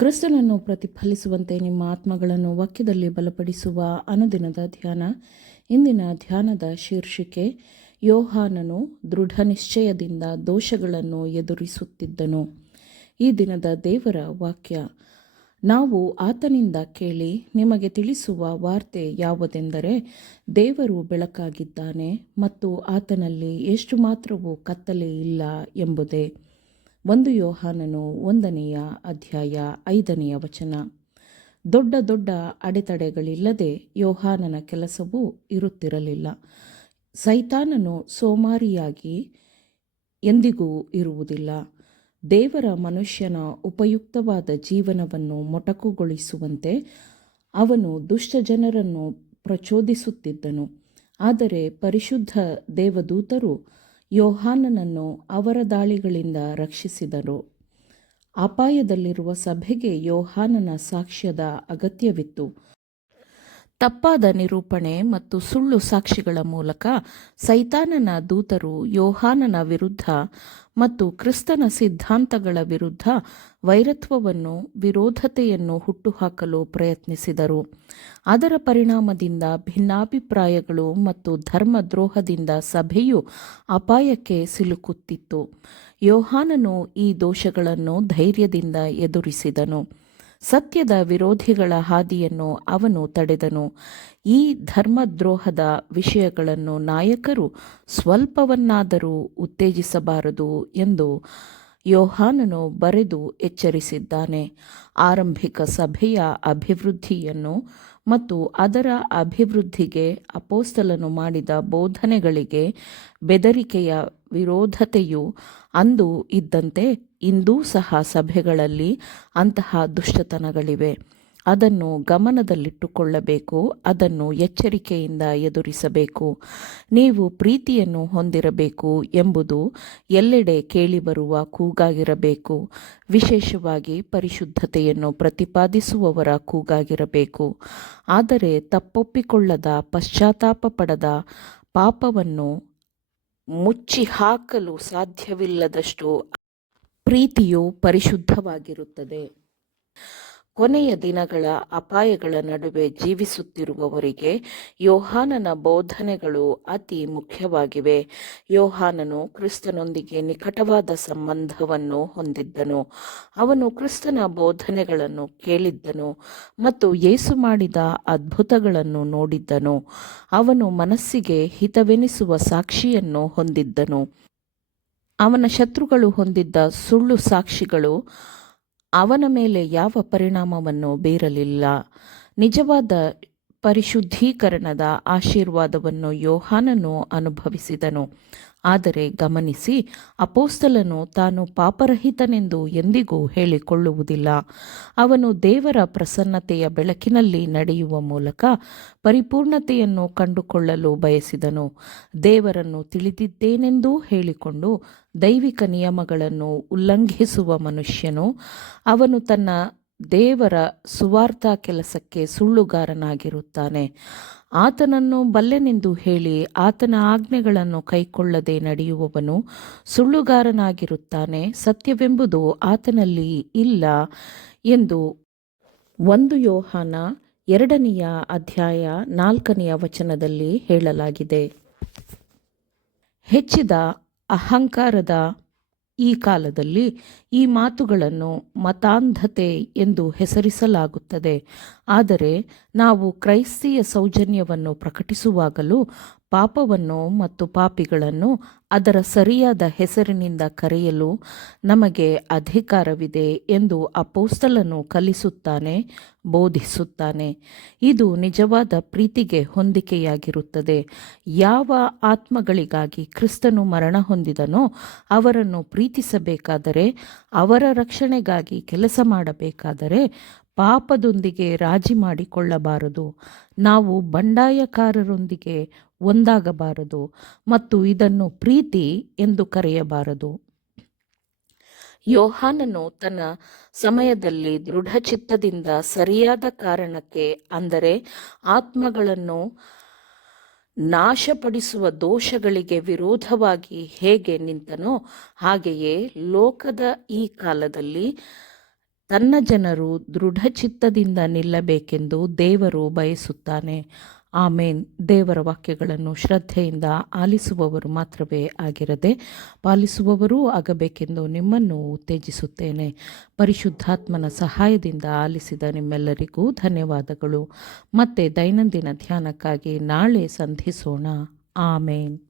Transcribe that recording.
ಕ್ರಿಸ್ತನನ್ನು ಪ್ರತಿಫಲಿಸುವಂತೆ ನಿಮ್ಮ ಆತ್ಮಗಳನ್ನು ವಾಕ್ಯದಲ್ಲಿ ಬಲಪಡಿಸುವ ಅನುದಿನದ ಧ್ಯಾನ. ಇಂದಿನ ಧ್ಯಾನದ ಶೀರ್ಷಿಕೆ, ಯೋಹಾನನು ದೃಢ ನಿಶ್ಚಯದಿಂದ ದೋಷಗಳನ್ನು ಎದುರಿಸುತ್ತಿದ್ದನು. ಈ ದಿನದ ದೇವರ ವಾಕ್ಯ, ನಾವು ಆತನಿಂದ ಕೇಳಿ ನಿಮಗೆ ತಿಳಿಸುವ ವಾರ್ತೆ ಯಾವುದೆಂದರೆ, ದೇವರು ಬೆಳಕಾಗಿದ್ದಾನೆ ಮತ್ತು ಆತನಲ್ಲಿ ಎಷ್ಟು ಮಾತ್ರವೂ ಕತ್ತಲೆ ಇಲ್ಲ ಎಂಬುದೇ. 1 ಯೋಹಾನನು 1ನೆಯ ಅಧ್ಯಾಯ 5ನೆಯ ವಚನ. ದೊಡ್ಡ ದೊಡ್ಡ ಅಡೆತಡೆಗಳಿಲ್ಲದೆ ಯೋಹಾನನ ಕೆಲಸವೂ ಇರುತ್ತಿರಲಿಲ್ಲ. ಸೈತಾನನು ಸೋಮಾರಿಯಾಗಿ ಎಂದಿಗೂ ಇರುವುದಿಲ್ಲ. ದೇವರ ಮನುಷ್ಯನ ಉಪಯುಕ್ತವಾದ ಜೀವನವನ್ನು ಮೊಟಕುಗೊಳಿಸುವಂತೆ ಅವನು ದುಷ್ಟ ಜನರನ್ನು ಪ್ರಚೋದಿಸುತ್ತಿದ್ದನು. ಆದರೆ ಪರಿಶುದ್ಧ ದೇವದೂತರು ಯೋಹಾನನನ್ನು ಅವರ ದಾಳಿಗಳಿಂದ ರಕ್ಷಿಸಿದರು. ಅಪಾಯದಲ್ಲಿರುವ ಸಭೆಗೆ ಯೋಹಾನನ ಸಾಕ್ಷ್ಯದ ಅಗತ್ಯವಿತ್ತು. ತಪ್ಪಾದ ನಿರೂಪಣೆ ಮತ್ತು ಸುಳ್ಳು ಸಾಕ್ಷಿಗಳ ಮೂಲಕ ಸೈತಾನನ ದೂತರು ಯೋಹಾನನ ವಿರುದ್ಧ ಮತ್ತು ಕ್ರಿಸ್ತನ ಸಿದ್ಧಾಂತಗಳ ವಿರುದ್ಧ ವೈರತ್ವವನ್ನು, ವಿರೋಧತೆಯನ್ನು ಹುಟ್ಟುಹಾಕಲು ಪ್ರಯತ್ನಿಸಿದರು. ಅದರ ಪರಿಣಾಮದಿಂದ ಭಿನ್ನಾಭಿಪ್ರಾಯಗಳು ಮತ್ತು ಧರ್ಮದ್ರೋಹದಿಂದ ಸಭೆಯು ಅಪಾಯಕ್ಕೆ ಸಿಲುಕುತ್ತಿತ್ತು. ಯೋಹಾನನು ಈ ದೋಷಗಳನ್ನು ಧೈರ್ಯದಿಂದ ಎದುರಿಸಿದನು. ಸತ್ಯದ ವಿರೋಧಿಗಳ ಹಾದಿಯನ್ನು ಅವನು ತಡೆದನು. ಈ ಧರ್ಮದ್ರೋಹದ ವಿಷಯಗಳನ್ನು ನಾಯಕರು ಸ್ವಲ್ಪವನ್ನಾದರೂ ಉತ್ತೇಜಿಸಬಾರದು ಎಂದು ಯೋಹಾನನು ಬರೆದು ಎಚ್ಚರಿಸಿದ್ದಾನೆ. ಆರಂಭಿಕ ಸಭೆಯ ಅಭಿವೃದ್ಧಿಯನ್ನು ಮತ್ತು ಅದರ ಅಭಿವೃದ್ಧಿಗೆ ಅಪೊಸ್ತಲನು ಮಾಡಿದ ಬೋಧನೆಗಳಿಗೆ ಬೆದರಿಕೆಯ ವಿರೋಧತೆಯು ಅಂದು ಇದ್ದಂತೆ ಇಂದೂ ಸಹ ಸಭೆಗಳಲ್ಲಿ ಅಂತಹ ದುಷ್ಟತನಗಳಿವೆ. ಅದನ್ನು ಗಮನದಲ್ಲಿಟ್ಟುಕೊಳ್ಳಬೇಕು. ಅದನ್ನು ಎಚ್ಚರಿಕೆಯಿಂದ ಎದುರಿಸಬೇಕು. ನೀವು ಪ್ರೀತಿಯನ್ನು ಹೊಂದಿರಬೇಕು ಎಂಬುದು ಎಲ್ಲೆಡೆ ಕೇಳಿಬರುವ ಕೂಗಾಗಿರಬೇಕು. ವಿಶೇಷವಾಗಿ ಪರಿಶುದ್ಧತೆಯನ್ನು ಪ್ರತಿಪಾದಿಸುವವರ ಕೂಗಾಗಿರಬೇಕು. ಆದರೆ ತಪ್ಪೊಪ್ಪಿಕೊಳ್ಳದ, ಪಶ್ಚಾತ್ತಾಪ ಪಡದ, ಪಾಪವನ್ನು ಮುಚ್ಚಿಹಾಕಲು ಸಾಧ್ಯವಿಲ್ಲದಷ್ಟು ಪ್ರೀತಿಯು ಪರಿಶುದ್ಧವಾಗಿರುತ್ತದೆ. ಕೊನೆಯ ದಿನಗಳ ಅಪಾಯಗಳ ನಡುವೆ ಜೀವಿಸುತ್ತಿರುವವರಿಗೆ ಯೋಹಾನನ ಬೋಧನೆಗಳು ಅತಿ ಮುಖ್ಯವಾಗಿವೆ. ಯೋಹಾನನು ಕ್ರಿಸ್ತನೊಂದಿಗೆ ನಿಕಟವಾದ ಸಂಬಂಧವನ್ನು ಹೊಂದಿದ್ದನು. ಅವನು ಕ್ರಿಸ್ತನ ಬೋಧನೆಗಳನ್ನು ಕೇಳಿದ್ದನು ಮತ್ತು ಯೇಸು ಮಾಡಿದ ಅದ್ಭುತಗಳನ್ನು ನೋಡಿದ್ದನು. ಅವನು ಮನಸ್ಸಿಗೆ ಹಿತವೆನಿಸುವ ಸಾಕ್ಷಿಯನ್ನು ಹೊಂದಿದ್ದನು. ಅವನ ಶತ್ರುಗಳು ಹೊಂದಿದ್ದ ಸುಳ್ಳು ಸಾಕ್ಷಿಗಳು ಅವನ ಮೇಲೆ ಯಾವ ಪರಿಣಾಮವನ್ನು ಬೀರಲಿಲ್ಲ. ನಿಜವಾದ ಪರಿಶುದ್ಧೀಕರಣದ ಆಶೀರ್ವಾದವನ್ನು ಯೋಹಾನನು ಅನುಭವಿಸಿದನು. ಆದರೆ ಗಮನಿಸಿ, ಅಪೊಸ್ತಲನು ತಾನು ಪಾಪರಹಿತನೆಂದು ಎಂದಿಗೂ ಹೇಳಿಕೊಳ್ಳುವುದಿಲ್ಲ. ಅವನು ದೇವರ ಪ್ರಸನ್ನತೆಯ ಬೆಳಕಿನಲ್ಲಿ ನಡೆಯುವ ಮೂಲಕ ಪರಿಪೂರ್ಣತೆಯನ್ನು ಕಂಡುಕೊಳ್ಳಲು ಬಯಸಿದನು. ದೇವರನ್ನು ತಿಳಿದಿದ್ದೇನೆಂದೂ ಹೇಳಿಕೊಂಡು ದೈವಿಕ ನಿಯಮಗಳನ್ನು ಉಲ್ಲಂಘಿಸುವ ಮನುಷ್ಯನು, ಅವನು ತನ್ನ ದೇವರ ಸುವಾರ್ಥ ಕೆಲಸಕ್ಕೆ ಸುಳ್ಳುಗಾರನಾಗಿರುತ್ತಾನೆ. ಆತನನ್ನು ಬಲ್ಲೆನೆಂದು ಹೇಳಿ ಆತನ ಆಜ್ಞೆಗಳನ್ನು ಕೈಕೊಳ್ಳದೆ ನಡೆಯುವವನು ಸುಳ್ಳುಗಾರನಾಗಿರುತ್ತಾನೆ. ಸತ್ಯವೆಂಬುದು ಆತನಲ್ಲಿ ಇಲ್ಲ ಎಂದು 1 ಯೋಹಾನ 2ನೆಯ ಅಧ್ಯಾಯ 4ನೆಯ ವಚನದಲ್ಲಿ ಹೇಳಲಾಗಿದೆ. ಹೆಚ್ಚಿದ ಅಹಂಕಾರದ ಈ ಕಾಲದಲ್ಲಿ ಈ ಮಾತುಗಳನ್ನು ಮತಾಂಧತೆ ಎಂದು ಹೆಸರಿಸಲಾಗುತ್ತದೆ. ಆದರೆ ನಾವು ಕ್ರೈಸ್ತಿಯ ಸೌಜನ್ಯವನ್ನು ಪ್ರಕಟಿಸುವಾಗಲೂ ಪಾಪವನ್ನು ಮತ್ತು ಪಾಪಿಗಳನ್ನು ಅದರ ಸರಿಯಾದ ಹೆಸರಿನಿಂದ ಕರೆಯಲು ನಮಗೆ ಅಧಿಕಾರವಿದೆ ಎಂದು ಅಪೊಸ್ತಲನು ಕಲಿಸುತ್ತಾನೆ, ಬೋಧಿಸುತ್ತಾನೆ. ಇದು ನಿಜವಾದ ಪ್ರೀತಿಗೆ ಹೊಂದಿಕೆಯಾಗಿರುತ್ತದೆ. ಯಾವ ಆತ್ಮಗಳಿಗಾಗಿ ಕ್ರಿಸ್ತನು ಮರಣ ಹೊಂದಿದನೋ ಅವರನ್ನು ಪ್ರೀತಿಸಬೇಕಾದರೆ, ಅವರ ರಕ್ಷಣೆಗಾಗಿ ಕೆಲಸ ಮಾಡಬೇಕಾದರೆ ಪಾಪದೊಂದಿಗೆ ರಾಜಿ ಮಾಡಿಕೊಳ್ಳಬಾರದು. ನಾವು ಬಂಡಾಯಕಾರರೊಂದಿಗೆ ಒಂದಾಗಬಾರದು ಮತ್ತು ಇದನ್ನು ಪ್ರೀತಿ ಎಂದು ಕರೆಯಬಾರದು. ಯೋಹಾನನು ತನ್ನ ಸಮಯದಲ್ಲಿ ದೃಢಚಿತ್ತದಿಂದ ಸರಿಯಾದ ಕಾರಣಕ್ಕೆ, ಅಂದರೆ ಆತ್ಮಗಳನ್ನು ನಾಶಪಡಿಸುವ ದೋಷಗಳಿಗೆ ವಿರೋಧವಾಗಿ ಹೇಗೆ ನಿಂತನೋ ಹಾಗೆಯೇ ಲೋಕದ ಈ ಕಾಲದಲ್ಲಿ ತನ್ನ ಜನರು ದೃಢಚಿತ್ತದಿಂದ ನಿಲ್ಲಬೇಕೆಂದು ದೇವರು ಬಯಸುತ್ತಾನೆ. ಆಮೇನ್. ದೇವರ ವಾಕ್ಯಗಳನ್ನು ಶ್ರದ್ಧೆಯಿಂದ ಆಲಿಸುವವರು ಮಾತ್ರವೇ ಆಗಿರದೆ ಪಾಲಿಸುವವರೂ ಆಗಬೇಕೆಂದು ನಿಮ್ಮನ್ನು ಉತ್ತೇಜಿಸುತ್ತೇನೆ. ಪರಿಶುದ್ಧಾತ್ಮನ ಸಹಾಯದಿಂದ ಆಲಿಸಿದ ನಿಮ್ಮೆಲ್ಲರಿಗೂ ಧನ್ಯವಾದಗಳು. ಮತ್ತೆ ದೈನಂದಿನ ಧ್ಯಾನಕ್ಕಾಗಿ ನಾಳೆ ಸಂಧಿಸೋಣ. ಆಮೇನ್.